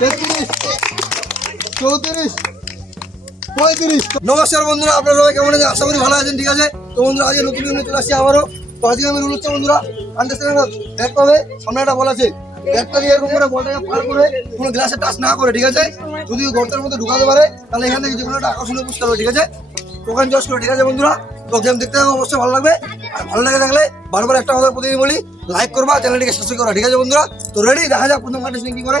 তেত্রিশ, চৌত্রিশ, পঁয়ত্রিশ। নমস্কার বন্ধুরা, আপনারা সবাই কেমন আছেন? আশা করি ভালো আছেন, ঠিক আছে? তো বন্ধুরা, আজকে নতুন নিয়ে চলে আসছি আবারও। তো আজকে আমি হচ্ছে বন্ধুরা আন্ডারস্ট্যান্ড ব্যাট পাবে, সামনে একটা বল আছে। ব্যাটটা দিয়ে এরকম করে বলটাকে পার করে কোনো গ্লাসে টাচ না করে, ঠিক আছে? যদি গর্তের মধ্যে ঢুকাতে পারে, তাহলে এখান থেকে যে কোনো একটা আকর্ষণীয় পুরস্কার হবে ঠিক আছে? টোকেন জজ করে ঠিক আছে বন্ধুরা? তো গেম দেখতে অবশ্যই ভালো লাগবে। আর ভালো লাগে থাকলে বারবার একটা কথা প্রতিদিন বলি লাইক করবা চ্যানেলটিকে সাবস্ক্রাইব করা ঠিক আছে বন্ধুরা? তো রেডি দেখা যাক প্রথম কন্টেস্ট কি করে।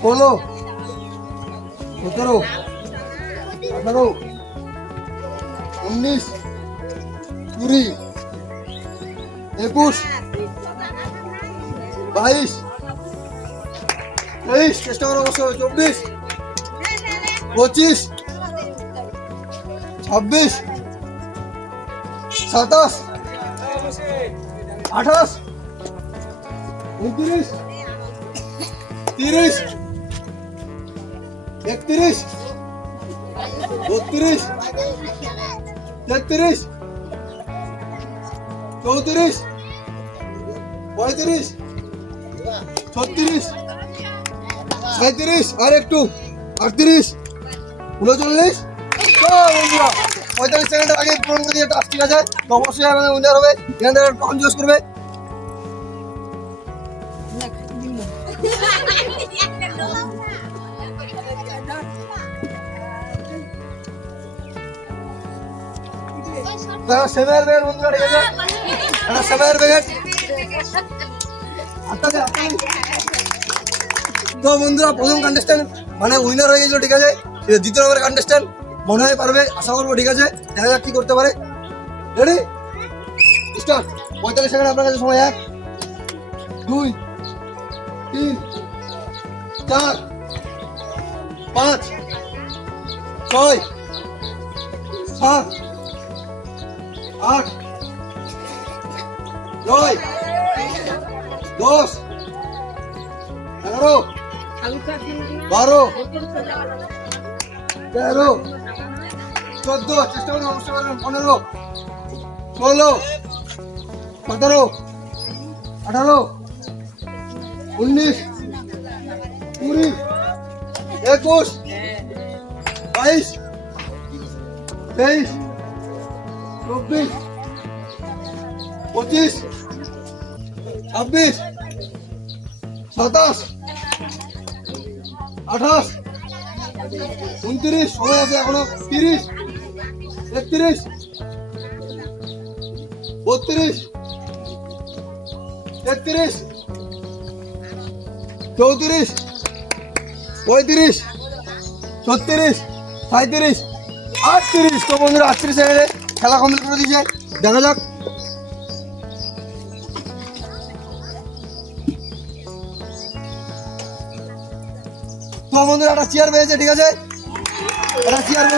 ষোলো সতেরো। আঠারো। উনিশ। কুড়ি। একুশ। বাইশ। তেইশ। চেষ্টা করো অবশ্যই চব্বিশ। পঁচিশ। ছাব্বিশ। সাতাশ। আঠাশ। উনত্রিশ। তিরিশ। একত্রিশ। বত্রিশ। তেত্রিশ। চৌত্রিশ। পঁয়ত্রিশ। ছত্রিশ। সাঁত্রিশ আর একটু। আটত্রিশ। উনচল্লিশ। পঁয়তাল্লিশ সেকেন্ডের আগে পূরণ করে দিয়ে টাচ ঠিক আছে। অবশ্যই আমাদের উইনার হবে। এখান থেকে টন জুস করবে। ঠিক আছে হ্যাঁ সেভের ব্যাগের আটটাতে আটটাতে তো বন্ধুরা প্রথম কন্টেস্ট্যান্ট মানে উইনার হয়ে গেছিল ঠিক আছে দ্বিতীয় নম্বরের কন্টেস্ট্যান্ট মনে হয় পারবে আশা করব ঠিক আছে দেখা যাক কি করতে পারে রেডি স্টার্ট পঁয়তাল্লিশ সেকেন্ড আপনার কাছে সময় এক দুই তিন চার পাঁচ ছয় সাত আট, নয়, দশ, এগারো, বারো, তেরো, চোদ্দ, চেষ্টা করুন, অবশ্যই করবেন পনেরো, ষোলো, সতেরো, আঠারো, উনিশ, কুড়ি, একুশ, বাইশ, তেইশ চব্বিশ। পঁচিশ। ছাব্বিশ। সাতাশ। আঠাশ। উনত্রিশ। সময় আছে এখনও। তিরিশ। একত্রিশ বত্রিশ। তেত্রিশ। চৌত্রিশ। পঁয়ত্রিশ। ছত্রিশ। সাঁত্রিশ আটত্রিশ। তো বন্ধুরা, আটত্রিশ খেলা কমপ্লিট করে দিয়েছে দেখা যাক। তো বন্ধুরা, একটা চেয়ার পেয়েছে ঠিক আছে? একটা চেয়ার তো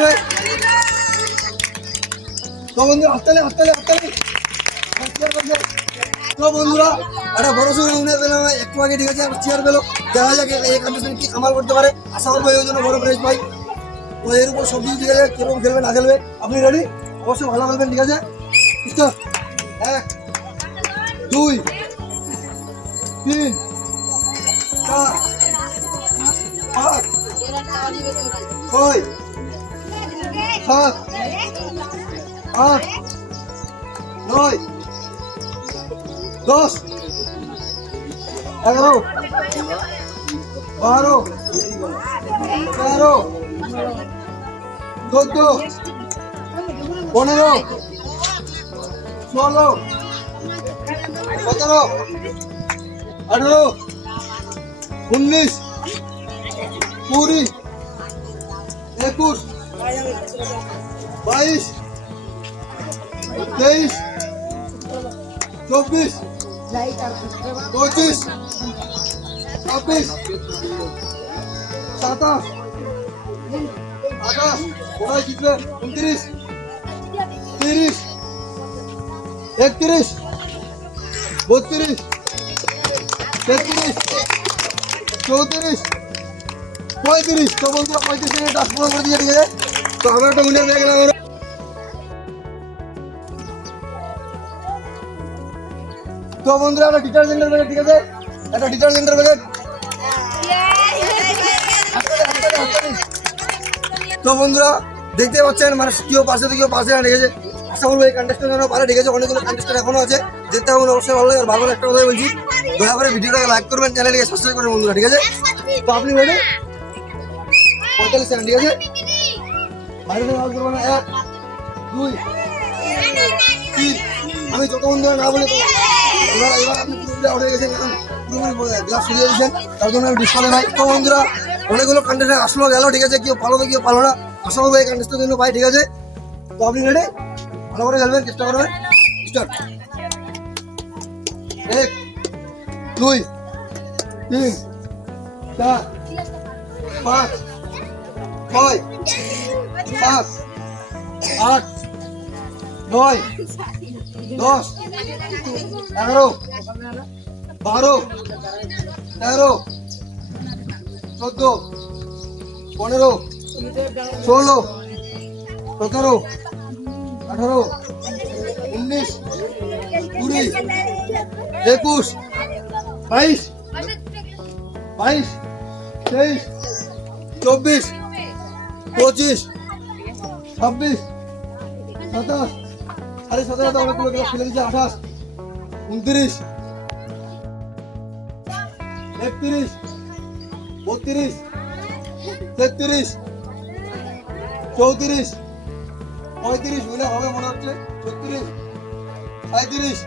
তো বন্ধুরা, একটা বড় পেলাম একটু আগে, ঠিক আছে? চেয়ার পেল দেখা যাক এই কন্ডিশন কি কামাল করতে পারে। আশা করব এই জন্য বড় প্রাইজ পাই। তো এর উপর সব কিছু ঠিক আছে কীরকম খেলবে, না খেলবে? আপনি রেডি অবশ্যই ভালো খেলবেন, ঠিক আছে? এক, দুই, তিন, চার, পাঁচ, ছয়, সাত, আট, নয়, দশ, এগারো, বারো, তেরো, চোদ্দ পনেরো ষোলো সতেরো আঠেরো উনিশ কুড়ি একুশ বাইশ তেইশ চব্বিশ পঁচিশ ছাব্বিশ সাতাশ আঠাশ কোথায় জিতবে উনত্রিশ তিরিশ একত্রিশ। বত্রিশ। তেত্রিশ। চৌত্রিশ। পঁয়ত্রিশ। তো বন্ধুরা, পঁয়ত্রিশ মিনিট টাচ পুরো করে দিয়ে ঠিক আছে তো আমরা একটা উইনার পেয়ে গেলাম তো বন্ধুরা, একটা ডিটারজেন্টের প্যাকেট ঠিক আছে? একটা ডিটারজেন্টের প্যাকেট তো বন্ধুরা, দেখতে পাচ্ছেন মানে কেউ পাশে তো কেউ পাশে না রেখেছে আশা করব এই যেন পারে। রেখেছে অনেকগুলো কন্টেস্টেন্ট এখনও আছে। হবে অবশ্যই ভালো লাগে। ভালো একটা কথা বলছি, দয়া করে ভিডিওটাকে লাইক করবেন চ্যানেলকে সাবস্ক্রাইব করবেন বন্ধুরা, ঠিক আছে? তো আপনি পঁয়তাল্লিশ ঠিক আছে? আমি যত বন্ধুরা না বলে এবার হয়ে তার জন্য আমি ডিসকালে নাই তো বন্ধুরা, অনেকগুলো কন্টেস্ট আসলো, গেল, ঠিক আছে? কেউ পালো তো কেউ পালো না আশা করব এই কন্টেস্টের জন্য পাই ঠিক আছে? তো আপনি রেডি ভালো করে খেলবেন চেষ্টা করবেন। স্টার্ট। এক, দুই, তিন, চার, পাঁচ, ছয়, সাত, আট, নয়, দশ, এগারো, বারো, তেরো, চোদ্দ, পনেরো, ষোলো, সতেরো আঠারো, উনিশ, কুড়ি, একুশ, বাইশ বাইশ, তেইশ, চব্বিশ, পঁচিশ, ছাব্বিশ, সাতাশ, সাড়ে সতেরো অনেকগুলো ক্লাস ফেলে দিচ্ছে আঠাশ, উনত্রিশ, একত্রিশ, বত্রিশ, তেত্রিশ, চৌত্রিশ পঁয়ত্রিশ হলে হবে মনে হচ্ছে? ছত্রিশ? সাঁত্রিশ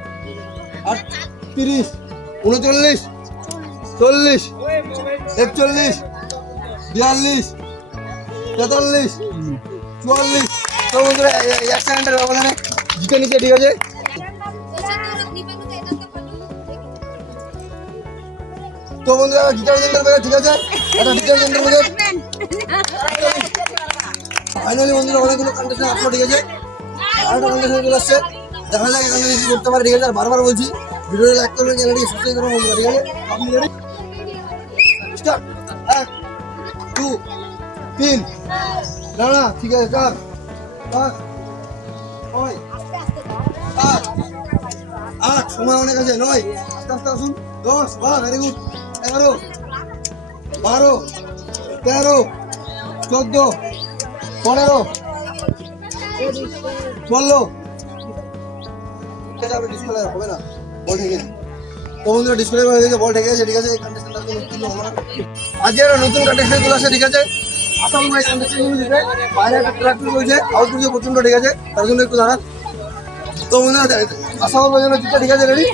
আটত্রিশ উনচল্লিশ? চল্লিশ? একচল্লিশ? বিয়াল্লিশ? তেতাল্লিশ? চুয়াল্লিশ? তো এক সেকেন্ডের ব্যবধানে জিতে নিচ্ছে, ঠিক আছে? তো বন্ধুরা ডিটারজেন্টের ব্যাগে ঠিক আছে? একটা ডিটারজেন্টের ব্যাগে ফাইনালি বন্ধুরা অনেকগুলো কন্টেস্ট আসলো ঠিক আছে আরেকটা চলে আসছে দেখা যাক এখানে কি করতে পারে, ঠিক আছে? আর বারবার বলছি, ভিডিওটা লাইক করবেন চ্যানেলটি সাবস্ক্রাইব করবেন বন্ধুরা, ঠিক আছে? আপনি রেডি এক, দু, তিন। না ঠিক আছে, চার, পাঁচ, ছয়, সাত, আট, সময় অনেক আছে, নয়, আস্তে আস্তে আসুন। দশ, বারো ভেরি গুড এগারো, বারো, তেরো, চোদ্দ পনেরো হবে না। বল ডিসপ্লে ঠিক আছে? কন্ডিশনটা একটা নতুন কন্ডিশনগুলো আছে ঠিক আছে? আসাম একটা করছে ঠিক আছে? তার জন্য একটু দাঁড়ান। তো ঠিক আছে রেডি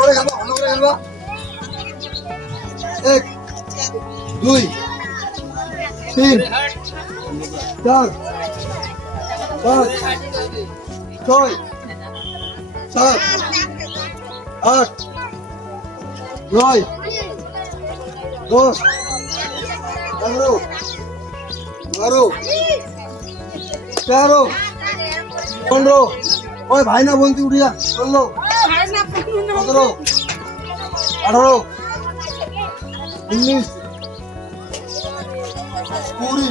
করে এক, দুই, তিন চার, পাঁচ, ছয়, সাত, আট, নয়, দশ পনেরো বারো, তেরো, পনেরো। ওই ভাই না বলতে উঠিয়া ষোলো, সতেরো, আঠারো, উনিশ, কুড়ি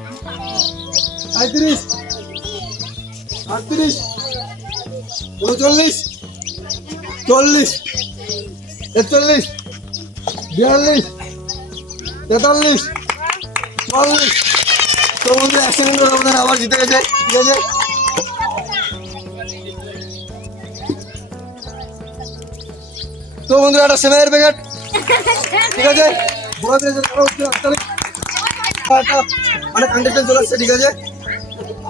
সাঁত্রিশ আটত্রিশ, উনচল্লিশ, চল্লিশ, একচল্লিশ, বিয়াল্লিশ, তেতাল্লিশ চুয়াল্লিশ তো বন্ধু এক সেকেন্ডের ব্যবধানে আবার জিতে গেছে। ঠিক আছে? তো বন্ধুরা একটা সেভেনের প্যাকেট ঠিক আছে? বড় একটা মানে কন্টেস্টেন্ট চলে আসছে, ঠিক আছে?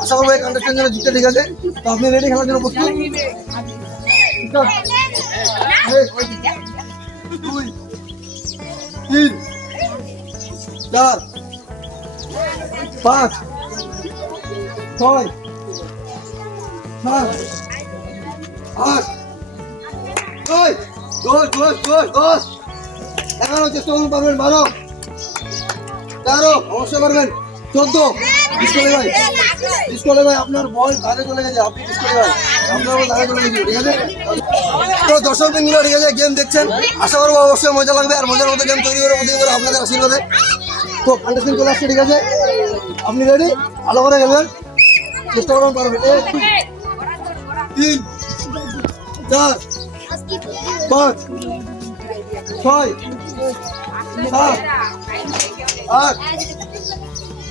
আশা করব এই কন্টেস্টেন্ট যেন জিতে ঠিক আছে। তো আপনি রেডি খেলার জন্য প্রস্তুত? তিন, চার, পাঁচ, ছয় আট দশ দশ দশ দশ। এগারো চেষ্টা করুন পারবেন বারো, তেরো, অবশ্যই পারবেন। চোদ্দ। ডিসকলে ভাই। ডিসকলে ভাই, আপনার বল ধারে চলে গেছে, আপনি ডিসকলে ভাই। ঠিক আছে? তো দর্শক বিন্দুরা, ঠিক আছে গেম দেখছেন। আশা করব অবশ্যই মজা লাগবে, আর মজার মতো গেম তৈরি করে তৈরি করে আপনাদের আশীর্বাদে। তো কন্ডিশন চলে আসছে, ঠিক আছে? আপনি রেডি ভালো করে খেলবেন। চেষ্টা করবেন পারবেন এক তিন, চার, পাঁচ, ছয়, সাত, আট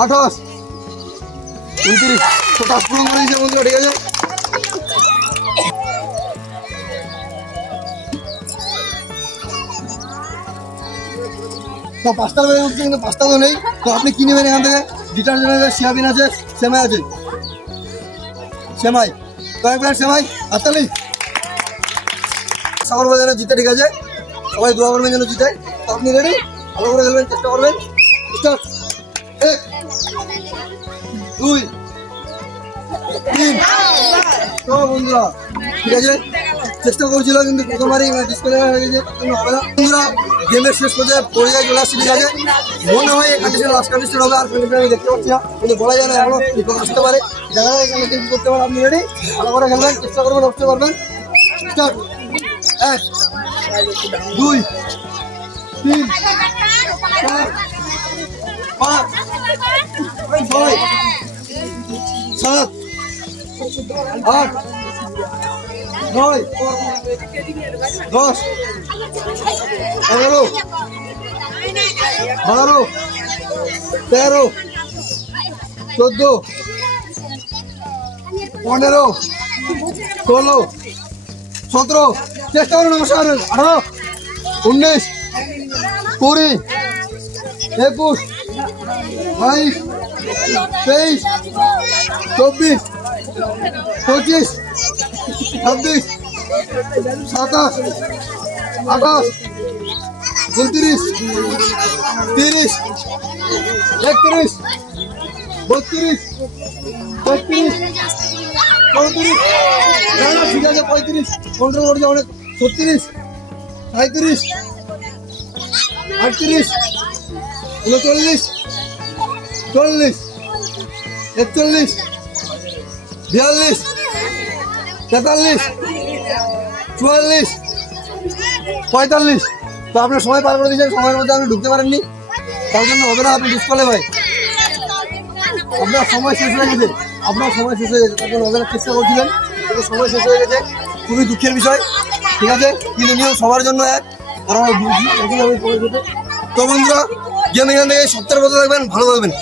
আঠাশ। উনত্রিশ। কাজ পূরণ করে দিয়েছে বন্ধুরা, ঠিক আছে? তো পাঁচটা বেজে উঠছে কিন্তু পাঁচটা তো নেই। তো আপনি কি নেবেন এখান থেকে? ডিটারজেন্ট আছে সোয়াবিন আছে, সেমাই আছে। সেমাই। কয়েক প্লেট সেমাই? হাততালি সাগর বাজারে জিতে, ঠিক আছে? সবাই দোয়া করবেন যেন জিতে। তো আপনি রেডি ভালো করে খেলবেন, চেষ্টা করবেন। স্টার্ট। দুই ঠিক আছে? চেষ্টা করছিল, কিন্তু প্রথমবারই ডিসপ্লে হয়ে গেছে বন্ধুরা গেমের শেষ পর্যায়ে পর্যায়ে চলে আসছে, ঠিক আছে? মনে হয় এই কন্ডিশন লাস্ট কন্ডিশন হবে, আর আমি দেখতে পাচ্ছি না। কিন্তু বলা যায় না এখনও বিপদ আসতে পারে। দেখা যায় এখানে কি করতে পারে, আপনি রেডি ভালো করে খেলবেন, চেষ্টা করবেন, অবশ্যই করবেন। স্টার্ট এক, দুই, তিন, চার, পাঁচ। ছয় সাত, আট, নয়, দশ, এগারো, বারো, তেরো, চোদ্দ, পনেরো, ষোলো, সতেরো, চেষ্টা করুন নমস্কার, আঠারো, উনিশ, কুড়ি, একুশ, বাইশ তেইশ, চব্বিশ, পঁচিশ, ছাব্বিশ, সাতাশ, আঠাশ, উনত্রিশ, তিরিশ, একত্রিশ, বত্রিশ তেত্রিশ চৌত্রিশ, না না, ঠিক আছে, পঁয়ত্রিশ কন্ট্রোল করছে অনেক, ছত্রিশ সাঁত্রিশ আটত্রিশ, উনচল্লিশ, চল্লিশ একচল্লিশ। বিয়াল্লিশ। তেতাল্লিশ। চুয়াল্লিশ। পঁয়তাল্লিশ। তো আপনার সময় পার করে দিয়েছেন, সময়ের মধ্যে আপনি ঢুকতে পারেননি। তার জন্য হবে না, আপনি ডিসপ্লে ভাই। আপনার সময় শেষ হয়ে গেছে। আপনার সময় শেষ হয়ে গেছে। তারপর হবে না চেষ্টা করছিলেন। সময় শেষ হয়ে গেছে। খুবই দুঃখের বিষয়। ঠিক আছে? কিন্তু নিয়ম সবার জন্য এক। কারণ আমরা বুঝি করে যেতে তো বন্ধুরা, গেম এখান থেকে সপ্তাহের মতো থাকবেন, ভালো থাকবেন।